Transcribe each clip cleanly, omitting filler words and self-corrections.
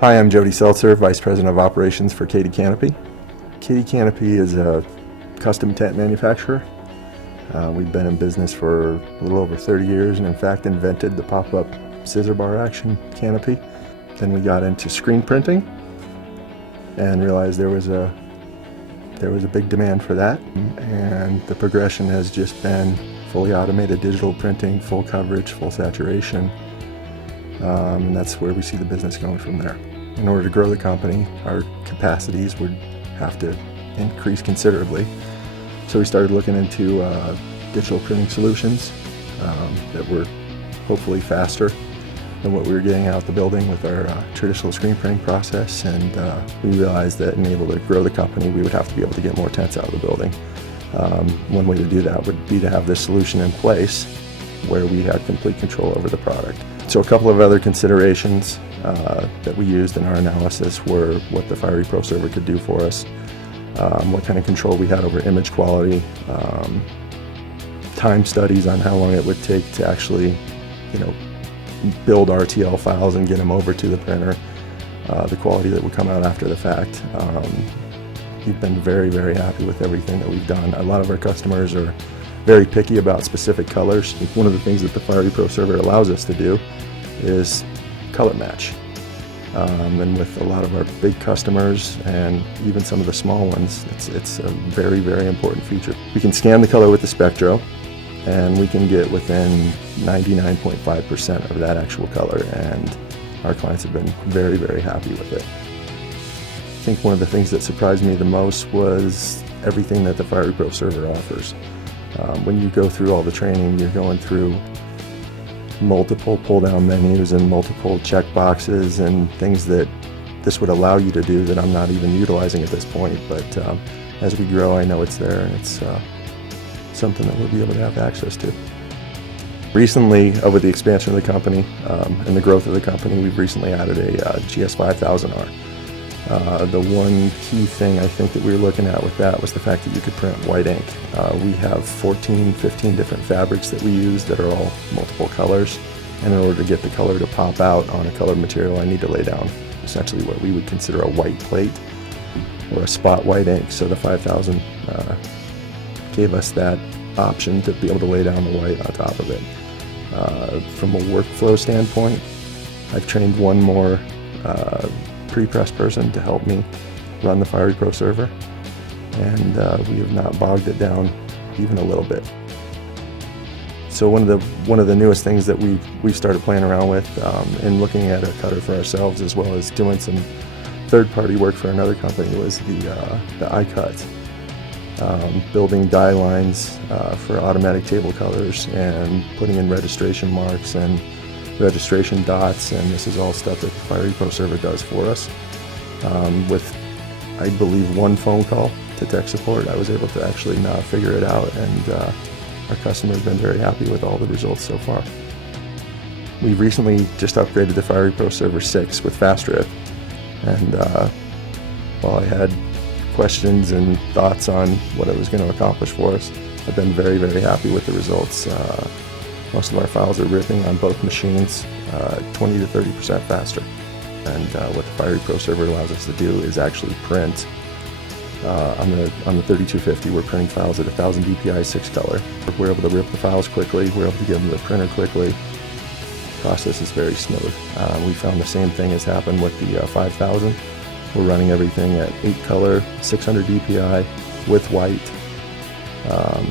Hi, I'm Jody Seltzer, Vice President of Operations for Kanopy. Kanopy is a custom tent manufacturer. We've been in business for a little over 30 years and in fact invented the pop-up scissor bar action canopy. Then we got into screen printing and realized there was a big demand for that, and the progression has just been fully automated digital printing, full coverage, full saturation, and that's where we see the business going from there. In order to grow the company, our capacities would have to increase considerably. So we started looking into digital printing solutions that were hopefully faster than what we were getting out the building with our traditional screen printing process, and we realized that in able to grow the company, we would have to be able to get more tents out of the building. One way to do that would be to have this solution in place where we had complete control over the product. So a couple of other considerations that we used in our analysis were what the Fiery proServer could do for us, what kind of control we had over image quality, time studies on how long it would take to actually, build RTL files and get them over to the printer, the quality that would come out after the fact. We've been very, very happy with everything that we've done. A lot of our customers are very picky about specific colors. One of the things that the Fiery proServer allows us to do is color match. And with a lot of our big customers and even some of the small ones, it's a very, very important feature. We can scan the color with the Spectro, and we can get within 99.5% of that actual color, and our clients have been very, very happy with it. I think one of the things that surprised me the most was everything that the Fiery proServer offers. When you go through all the training, you're going through multiple pull-down menus and multiple check boxes and things that this would allow you to do that I'm not even utilizing at this point, but as we grow, I know it's there, and it's something that we'll be able to have access to. Recently, with the expansion of the company and the growth of the company, we've recently added a GS5000R. The one key thing I think that we were looking at with that was the fact that you could print white ink. We have 15 different fabrics that we use that are all multiple colors, and in order to get the color to pop out on a colored material, I need to lay down essentially what we would consider a white plate or a spot white ink. So the 5000 gave us that option to be able to lay down the white on top of it. From a workflow standpoint, I've trained one more pre-press person to help me run the Fiery proServer, and we have not bogged it down even a little bit. So one of the newest things that we've started playing around with in looking at a cutter for ourselves, as well as doing some third-party work for another company, was the iCut. Building die lines for automatic table colors and putting in registration marks and registration dots, and this is all stuff that the Fiery proServer does for us. With, I believe, one phone call to tech support, I was able to actually now figure it out, and our customer has been very happy with all the results so far. We've recently just upgraded the Fiery proServer 6 with fast rip, and while I had questions and thoughts on what it was going to accomplish for us, I've been very, very happy with the results. Most of our files are ripping on both machines 20 to 30% faster. And what the Fiery proServer allows us to do is actually print. On the 3250, we're printing files at 1000 dpi 6-color. We're able to rip the files quickly, we're able to get them to the printer quickly. The process is very smooth. We found the same thing has happened with the 5000. We're running everything at 8-color, 600 dpi with white.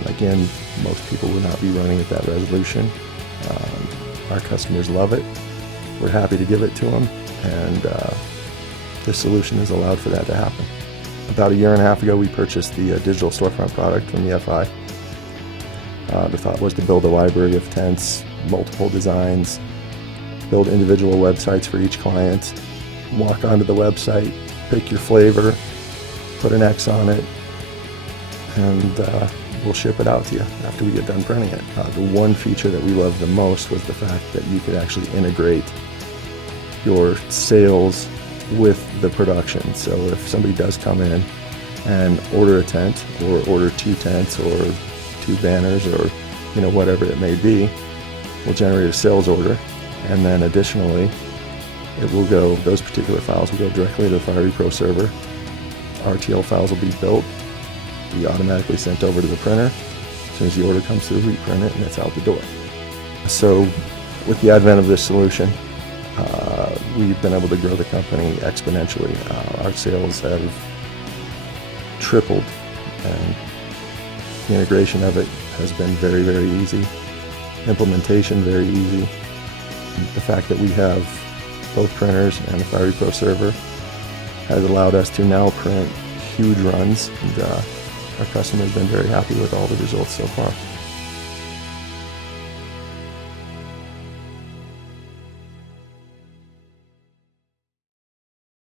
Again, most people would not be running at that resolution. Our customers love it. We're happy to give it to them, and this solution has allowed for that to happen. About a year and a half ago, we purchased the digital storefront product from EFI. The thought was to build a library of tents, multiple designs, build individual websites for each client, walk onto the website, pick your flavor, put an X on it, and we'll ship it out to you after we get done printing it. The one feature that we loved the most was the fact that you could actually integrate your sales with the production. So if somebody does come in and order a tent, or order 2 tents, or 2 few banners or, you know, whatever it may be, will generate a sales order. And then additionally, it will go, those particular files will go directly to the Fiery proServer. RTL files will be built, be automatically sent over to the printer. As soon as the order comes through, we print it and it's out the door. So with the advent of this solution, we've been able to grow the company exponentially. Our sales have tripled, and the integration of it has been very, very easy. Implementation, very easy. The fact that we have both printers and the Fiery proServer has allowed us to now print huge runs, and our customers have been very happy with all the results so far.